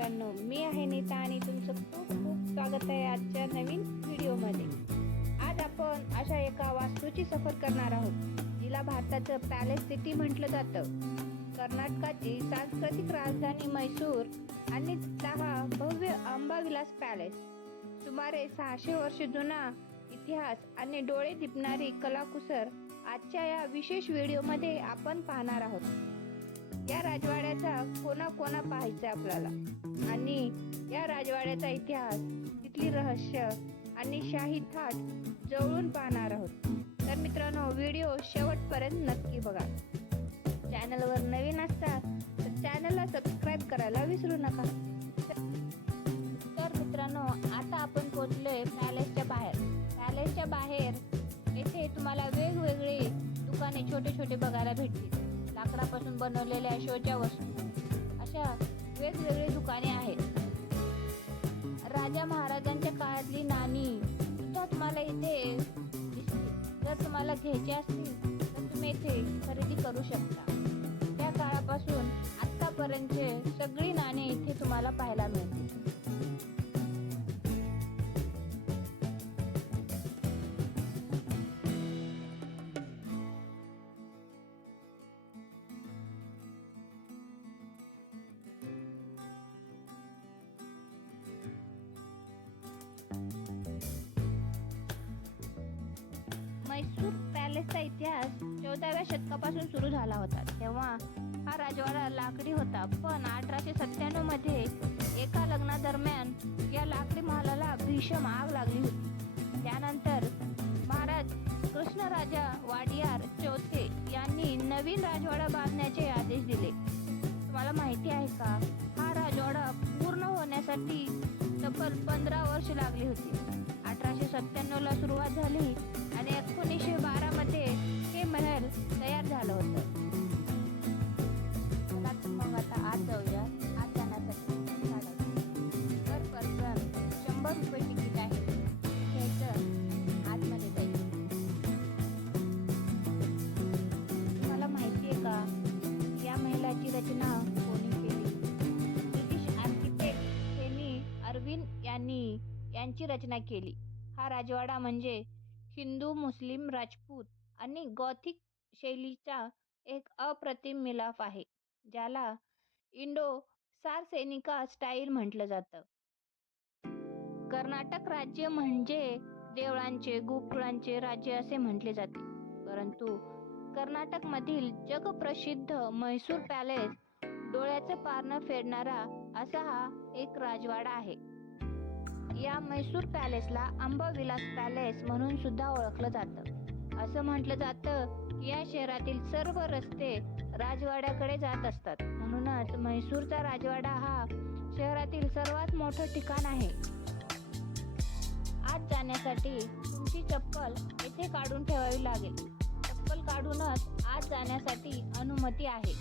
मित्रांनो, मी आहे नीता आणि तुमचं खूप खूप स्वागत आहे आजच्या नवीन व्हिडिओमध्ये. आज आपण अशा एका वास्तूची सफर करणार आहोत जिला भारताचं पॅलेस सिटी म्हटलं जातं. कर्नाटकाची सांस्कृतिक राजधानी मैसूर आणि हा भव्य अंबाविलास पॅलेस. सुमारे 600 वर्ष जुना इतिहास आणि डोळे दिपणारी कलाकुसर आजच्या या विशेष व्हिडिओमध्ये आपण पाहणार आहोत. या राजवाड्याचा कोणा पाहायचा आपल्याला आणि या राजवाड्याचा इतिहास, तिथली रहस्य आणि शाही थाट जवळून पाहणार आहोत. तर मित्रांनो, व्हिडिओ शेवटपर्यंत नक्की बघा. चॅनलवर नवीन असतात तर चॅनलला सबस्क्राईब करायला विसरू नका. तर मित्रांनो, आता आपण पोहोचलोय पॅलेसच्या बाहेर. पॅलेसच्या बाहेर येथे तुम्हाला वेगवेगळे दुकाने छोटे छोटे बघायला भेटतील. लाकडापासून बनवलेल्या शोच्या वस्तू, अशा वेगवेगळी दुकाने आहेत. राजा महाराजांच्या काळातली नाणी सुद्धा तुम्हाला इथे दिसतील. जर तुम्हाला घ्यायची असतील तर तुम्ही इथे खरेदी करू शकता. त्या काळापासून आतापर्यंतचे सगळी नाणी इथे तुम्हाला पाहायला मिळतील. मैसूर पॅलेसचा इतिहास 14व्या शतकापासून सुरू झाला होता. तेव्हा हा राजवाडा लाकडी होता, पण 1897 मध्ये एका लग्नादरम्यान या लाकडी महालाला भीषण आग लागली होती. त्यानंतर महाराज कृष्णराजा वाडियार चौथे यांनी नवीन राजवाडा बांधण्याचे आदेश दिले. तुम्हाला माहिती आहे का, हा राजवाडा पूर्ण होण्यासाठी तब्बल 15 वर्ष लागली होती. 1897 ला सुरुवात झाली आणि 1912 मध्ये हे महल तयार झालं होतं. चला तर मग आता आत जाऊया. आत जाण्यासाठी पर पर्सन 100 रुपये तिकीट आहे. घ्यायचं, आतमध्ये जायचं. तुम्हाला माहिती आहे का, या महलाची रचना कोणी केली? ब्रिटिश आर्किटेक्ट हेनी अर्विन यांची रचना केली. हा राजवाडा म्हणजे हिंदू, मुस्लिम, राजपूत आणि गॉथिक शैलीचा एक अप्रतिम मिलाफ आहे, ज्याला इंडो सारसेनिका स्टाईल म्हटलं जातं. कर्नाटक राज्य म्हणजे देवळांचे, गोपुरांचे राज्य असे म्हटले जाते. परंतु कर्नाटकमधील जगप्रसिद्ध म्हैसूर पॅलेस डोळ्याचं पारणं फेडणारा असा हा एक राजवाडा आहे. या म्हैसूर पॅलेसला अंबाविलास पॅलेस म्हणून सुद्धा ओळखलं जातं. असं म्हटलं जातं की या शहरातील सर्व रस्ते राजवाड्याकडे जात असतात. म्हणूनच म्हैसूरचा राजवाडा हा शहरातील सर्वात मोठं ठिकाण आहे. आत जाण्यासाठी तुमची चप्पल येथे काढून ठेवावी लागेल. चप्पल काढूनच आत जाण्यासाठी अनुमती आहे.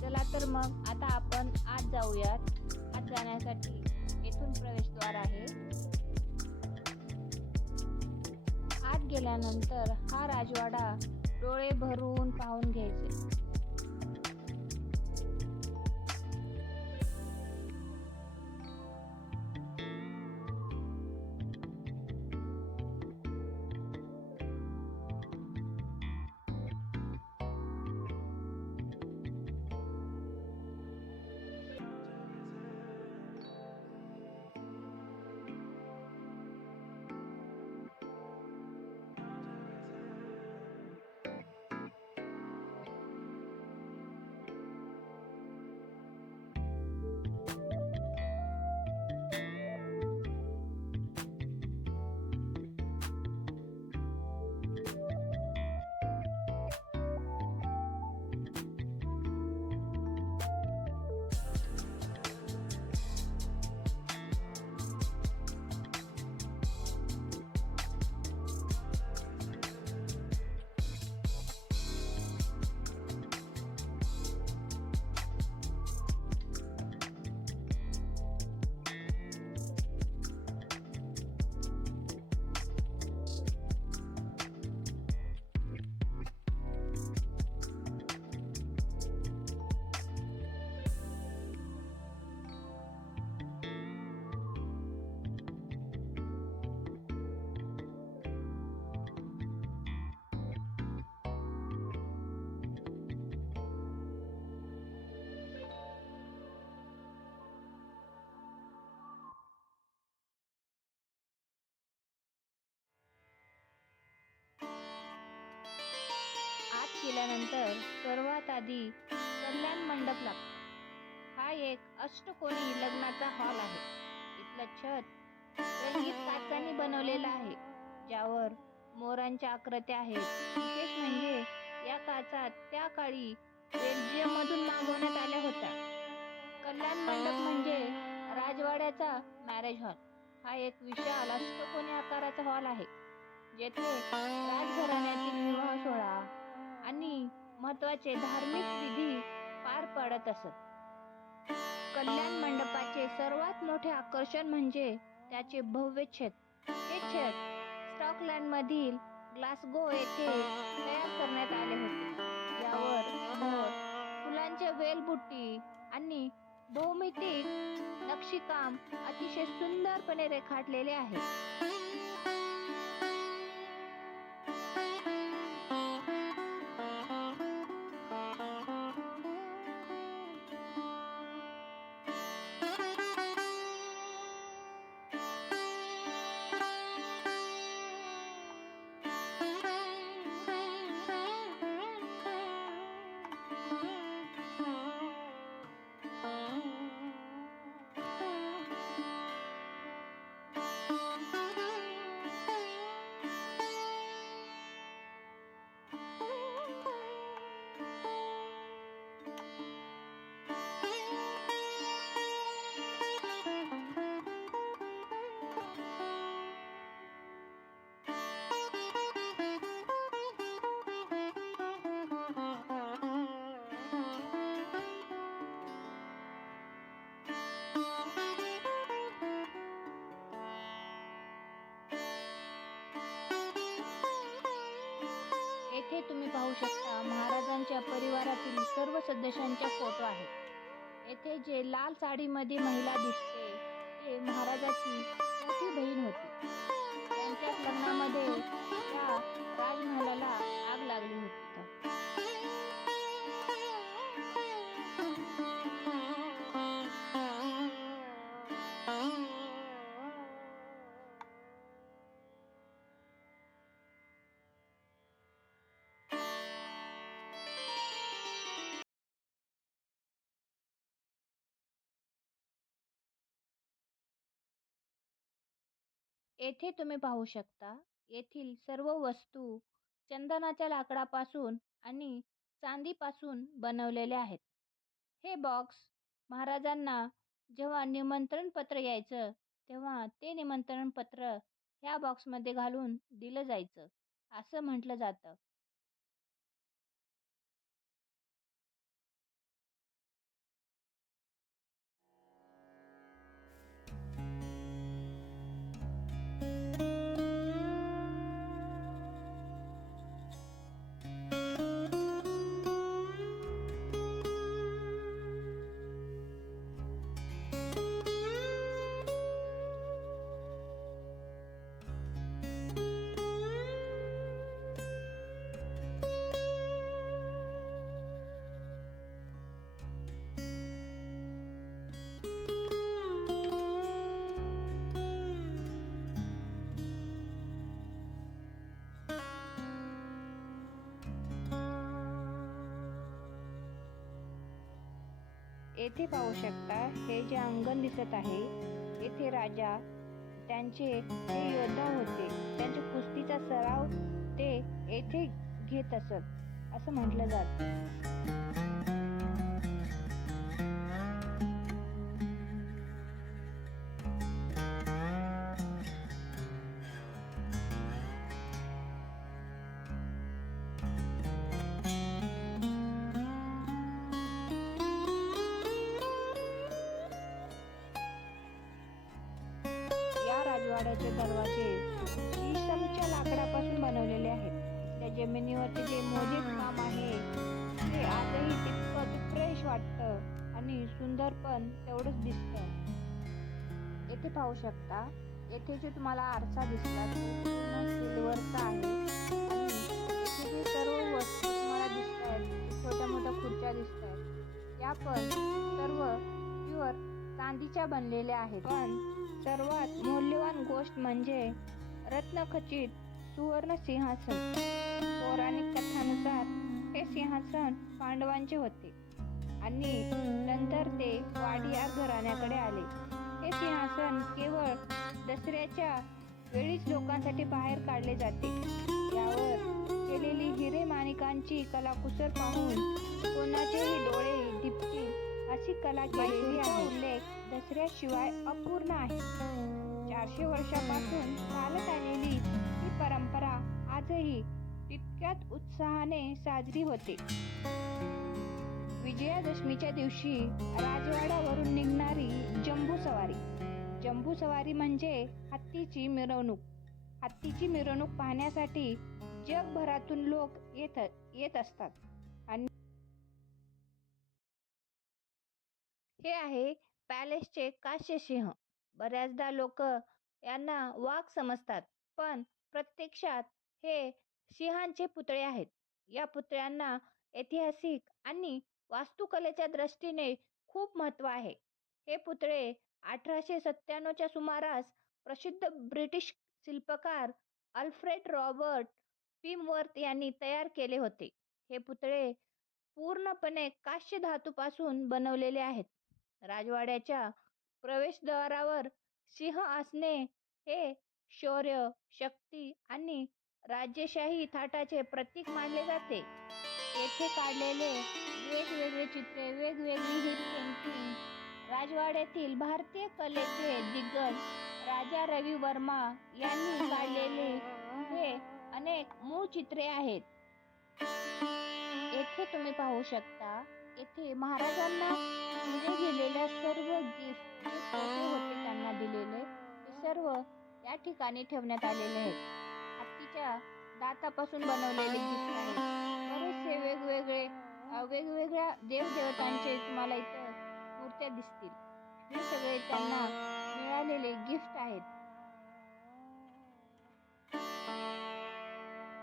चला तर मग आता आपण आत जाऊयात. आत जाण्यासाठी येथून प्रवेशद्वार आहे. आत गेल्यानंतर हा राजवाडा डोळे भरून पाहून घ्यायचे. तर सर्वात आधी कल्याण मंडप लागतो. हा एक अष्टकोनी लग्नाचा हॉल आहे. इथलं छत रंगीत काचांनी बनवलेलं आहे, ज्यावर मोरांच्या आकृत्या आहेत. विशेष म्हणजे या काचा त्या काळी बेल्जियममधून मागवण्यात आल्या होत्या. कल्याण मंडप म्हणजे राजवाड्याचा मॅरेज हॉल. हा एक विशाल अष्टकोनी आकाराचा हॉल आहे, जेथे राजघराण्यातील विवाह सोहळा आणि महत्त्वाचे धार्मिक विधी पार पडत असत. कल्याण मंडपाचे सर्वात मोठे आकर्षण म्हणजे त्याचे भव्य छत. हे छत स्कॉटलंडमधील ग्लासगो येथे तयार करण्यात आले होते, यावर मोर, फुलांच्या वेलबुट्टी आणि भौमितिक नक्षीकाम अतिशय सुंदरपणे रेखाटलेले आहे. येथे तुम्ही पाहू शकता महाराजांच्या परिवारातील सर्व सदस्यांच्या फोटो आहेत. येथे जे लाल साडीमध्ये महिला दिसते ते महाराजाची मोठी बहीण होती. त्यांच्याच लग्नामध्ये या राजमहालाला आग लागली होती. येथे तुम्ही पाहू शकता येथील सर्व वस्तू चंदनाच्या लाकडापासून आणि चांदीपासून बनवलेल्या आहेत. हे बॉक्स महाराजांना जेव्हा निमंत्रण पत्र यायचं तेव्हा ते निमंत्रण पत्र ह्या बॉक्समध्ये घालून दिलं जायचं असं म्हटलं जातं. येथे पाहू शकता हे जे अंगण दिसत आहे, येथे राजा त्यांचे जे योद्धा होते त्यांच्या कुस्तीचा सराव ते येथे घेत असत असं म्हटलं जातं. या राजवाड्याचे दरवाजे शीशमच्या लाकडापासून बनवलेले आहेत. इथल्या जमिनीवरचे जे मोजेक काम आहे ते आजही तितकंच फ्रेश वाटतं आणि सुंदर पण तेवढंच दिसतं. येथे पाहू शकता येथे जे तुम्हाला आरसा दिसला तो पूर्ण सिल्वरचा आहे आणि येथे जे सर्व वस्तू तुम्हाला दिसत आहेत, छोट्या मोठ्या खुर्च्या दिसत आहेत, या पण सर्व प्युअर चांदीच्या बनलेल्या आहेत. पण सर्वात मौल्यवान गोष्ट म्हणजे रत्नखचित सुवर्ण सिंहासन. पौराणिक कथानुसार हे हे सिंहासन पांडवांचे होते आणि नंतर ते वाडियार घराण्याकडे आले. हे सिंहासन केवळ दसऱ्याच्या वेळीच लोकांसाठी बाहेर काढले जाते. यावर केलेली हिरे माणिकांची कलाकुसर पाहून कोणाचेही डोळे दिपतील अशी कला केलेली आहे. उल्लेख दसऱ्याशिवाय अपूर्ण आहे. 400 वर्षापासून चालत आलेली ही परंपरा आजही तितक्याच उत्साहाने साजरी होते. विजयादशमीच्या दिवशी राजवाड्यावरून निघणारी जंबूसवारी. जंबूसवारी म्हणजे हत्तीची मिरवणूक. हत्तीची मिरवणूक पाहण्यासाठी जगभरातून लोक येत असतात. आणि हे आहे पॅलेसचे कास्य सिंह. बऱ्याचदा लोक यांना वाघ समजतात, पण प्रत्यक्षात हे सिंहांचे पुतळे आहेत. या पुतळ्यांना ऐतिहासिक आणि वास्तुकलेच्या दृष्टीने खूप महत्त्व आहे. हे पुतळे 1897च्या सुमारास प्रसिद्ध ब्रिटिश शिल्पकार अल्फ्रेड रॉबर्ट पिमवर्थ यांनी तयार केले होते. हे पुतळे पूर्णपणे कास्य धातूपासून बनवलेले आहेत. राजवाड्याच्या प्रवेशद्वारावर सिंह असणे हे शौर्य, शक्ती आणि राजेशाही थाटाचे प्रतीक मानले जाते. येथे काढलेले वेगवेगळे चित्रे, वेगवेगळी ही पेंटिंग राजवाड्यातील भारतीय कलेचे दिग्गज राजा रवि वर्मा यांनी काढलेले हे अनेक मूळ चित्रे आहेत. येथे तुम्ही पाहू शकता, येथे महाराजांना दिले गेलेल्या सर्व गिफ्ट जे फोटो होते त्यांना दिलेले ते सर्व या ठिकाणी ठेवण्यात आलेले आहेत. हत्तीच्या दातापासून बनवलेले गिफ्ट आहेत. बरेचसे वेगवेगळ्या देवदेवतांचे तुम्हाला इथं मूर्त्या दिसतील. हे सगळे त्यांना मिळालेले गिफ्ट आहेत.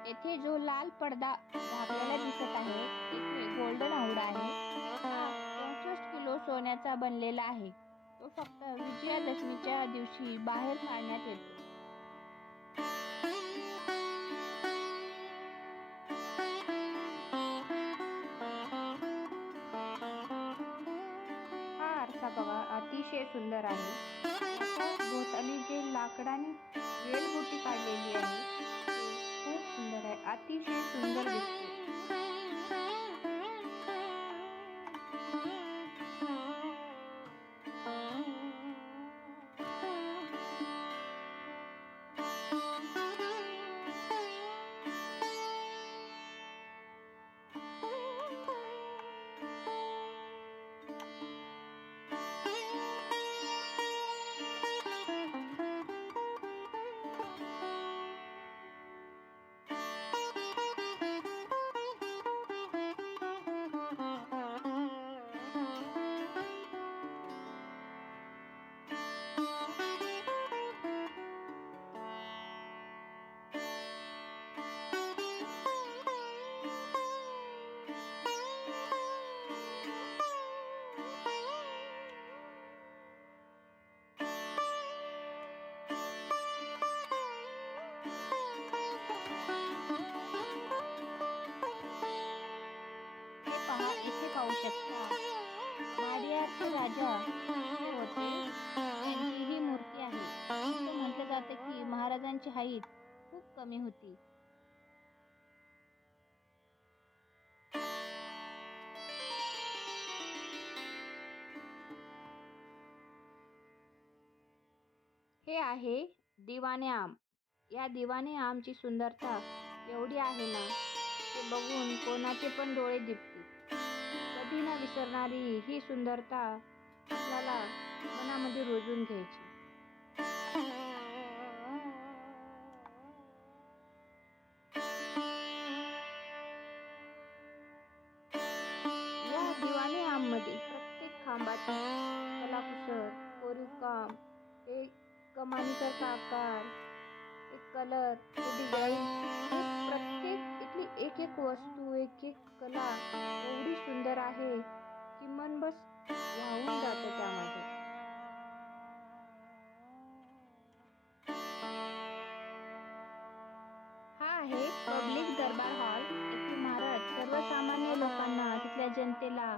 येथे जो लाल पडदा आपल्याला दिसत आहे, इथे गोल्डन आवडा आहे. हा 64 किलो सोन्याचा बनलेला आहे. तो फक्त विजयादशमीच्या दिवशी बाहेर काढण्यात येतो. हा आरसा बघा, अतिशय सुंदर आहे. भोवताली जे लाकडाने वेलबुट्टी काढलेली आहे ते खूप सुंदर आहे. अतिशय सुंदर दिसते. इथे पाहू शकता, वाडियारचे राजा जे होते त्यांची ही मूर्ती आहे. असं म्हटलं जातं की महाराजांची हाईट खूप कमी होती. हे आहे दिवाने आम. या दिवाने आमची सुंदरता एवढी आहे ना, ते बघून कोणाचे पण डोळे दिपतील. कधी न विसरणारी ही सुंदरता आपल्याला मनामध्ये रुजून घ्यायची. या दिवाने आममध्ये प्रत्येक खांबाची कलाकुसर, कोरीवकाम, ते कमानीसारखा आकार, एक कलर, डिझाईन, प्रत्येक इथली एक एक वस्तू, एक एक कला एवढी सुंदर आहे की मन बस वाहून जातं त्यामध्ये. हा आहे पब्लिक दरबार हॉल. येथे महाराज सर्वसामान्य तिथल्या जनतेला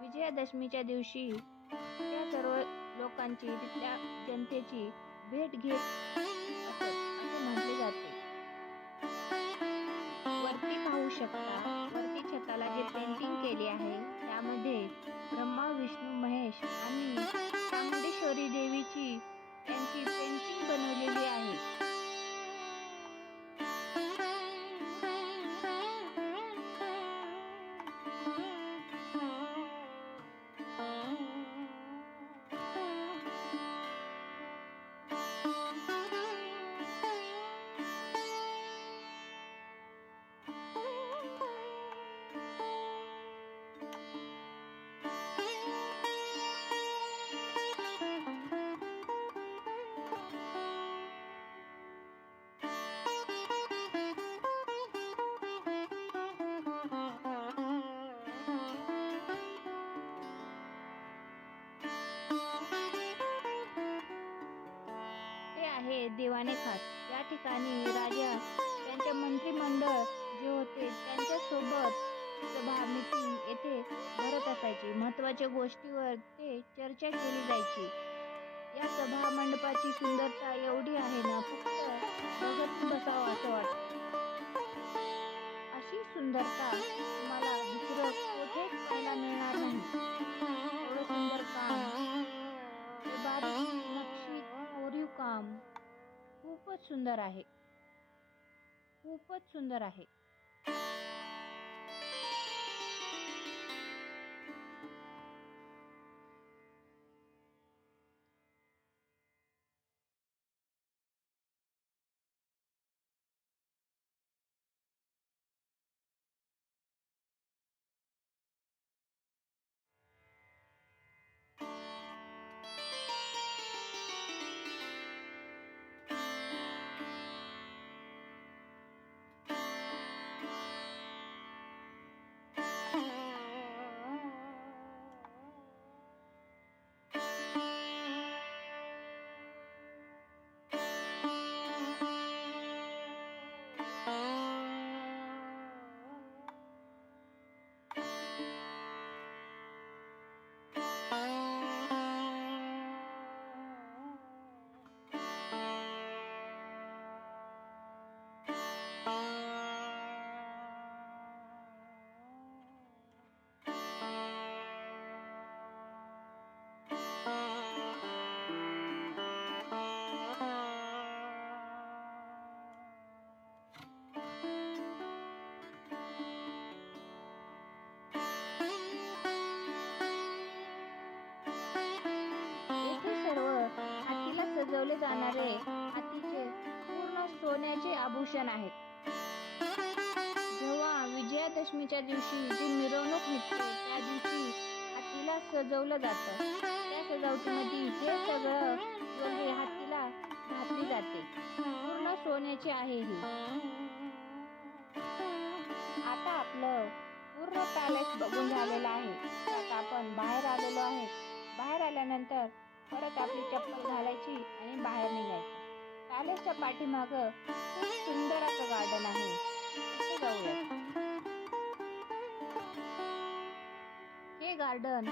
विजयादशमीच्या दिवशी त्या सर्व लोकांची, तिथल्या जनतेची भेट घेत असत असे म्हटले जाते. वरती पाहू शकता, वरती छताला जे पेंटिंग केले आहे त्यामध्ये ब्रह्मा, विष्णू, महेश आणि चामुंडेश्वरी देवीची यांची पेंटिंग बनवलेली आहे. ते आहे दिवाणे खास. या ठिकाणी राजा, त्यांचे मंत्रिमंडळ जे होते त्यांच्यासोबत सभा मीटिंग येथे भरत असायची. महत्त्वाच्या गोष्टीवर ते चर्चा केली जायची. या सभा मंडपाची सुंदरता एवढी आहे ना, फक्त बघत बसावं असं वाटतं. अशी सुंदरता तुम्हाला दुसरं कुठेच पाहायला मिळणार नाही. एवढं सुंदर काम, ते बारीक नक्षीत कोरीव काम खूपच सुंदर आहे. खूपच सुंदर आहे. येथे सर्व हातीला सजवले जाणारे हातीचे पूर्ण सोन्याचे आभूषण आहेत. जेव्हा विजयादशमीच्या दिवशी जी मिरवणूक निघते त्या दिवशी हातीला सजवलं जातं. त्या सजावटीमध्ये हे सगळं ज्वेलरी हातीला घातली जाते. पूर्ण सोन्याची आहे ही. आता आपलं पूर्ण पॅलेस बघून झालेलं आहे. आता आपण बाहेर आलेलो आहे. बाहेर आल्यानंतर परत आपली चप्पल घालायची आणि बाहेर निघायचं. पॅलेसच्या पाठीमागं खूप सुंदर असं गार्डन आहे. तिथे जाऊया. हे गार्डन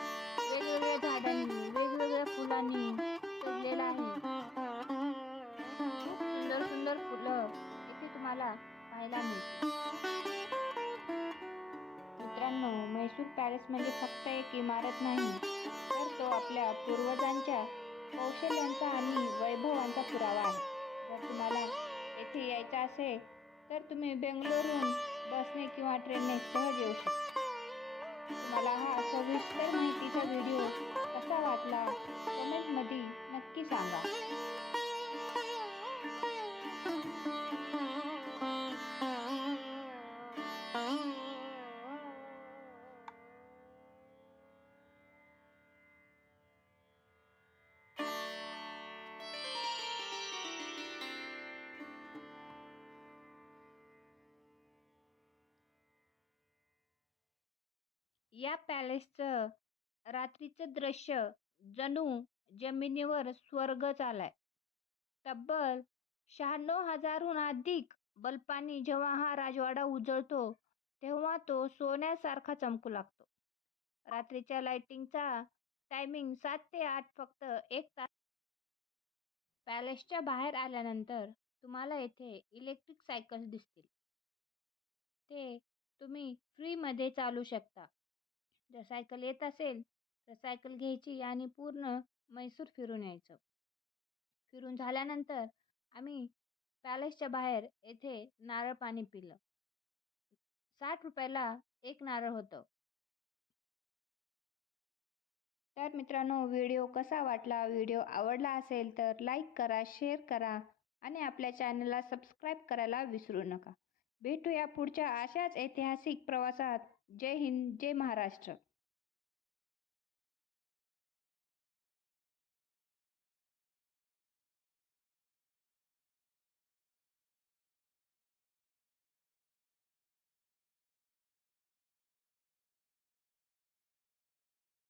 वेगवेगळ्या झाडांनी, वेगवेगळ्या फुलांनी सजलेलं आहे. खूप सुंदर सुंदर फुलं इथे तुम्हाला पाहायला मिळतील. मित्रांनो, म्हैसूर पॅलेस म्हणजे फक्त एक इमारत नाही, तर तो आपल्या पूर्वजांच्या कौशल्यांचा आणि वैभवांचा पुरावा आहे. जर तुम्हाला येथे यायचं असेल तर तुम्ही बेंगलोरहून बसने किंवा ट्रेनने सहज येऊ शकता. तुम्हाला हा सविस्तर माहितीचा व्हिडिओ कसा वाटला कमेंटमध्ये नक्की सांगा. या पॅलेसचं रात्रीचं दृश्य जणू जमिनीवर स्वर्गच आलाय. तब्बल 96,000हून अधिक बल्बांनी जेव्हा हा राजवाडा उजळतो तेव्हा तो सोन्यासारखा चमकू लागतो. रात्रीच्या लाइटिंगचा टायमिंग 7 ते 8 फक्त 1 तास. पॅलेसच्या बाहेर आल्यानंतर तुम्हाला येथे इलेक्ट्रिक सायकल्स दिसतील. ते तुम्ही फ्रीमध्ये चालवू शकता. जर सायकल येत असेल तर सायकल घ्यायची आणि पूर्ण म्हैसूर फिरून यायचं. फिरून झाल्यानंतर आम्ही पॅलेसच्या बाहेर येथे नारळ पाणी पिलं. ₹60 एक नारळ होतं. तर मित्रांनो, व्हिडिओ कसा वाटला? व्हिडिओ आवडला असेल तर लाईक करा, शेअर करा आणि आपल्या चॅनलला सबस्क्राईब करायला विसरू नका. भेटूया पुढच्या अशाच ऐतिहासिक प्रवासात. जय हिंद, जय महाराष्ट्र.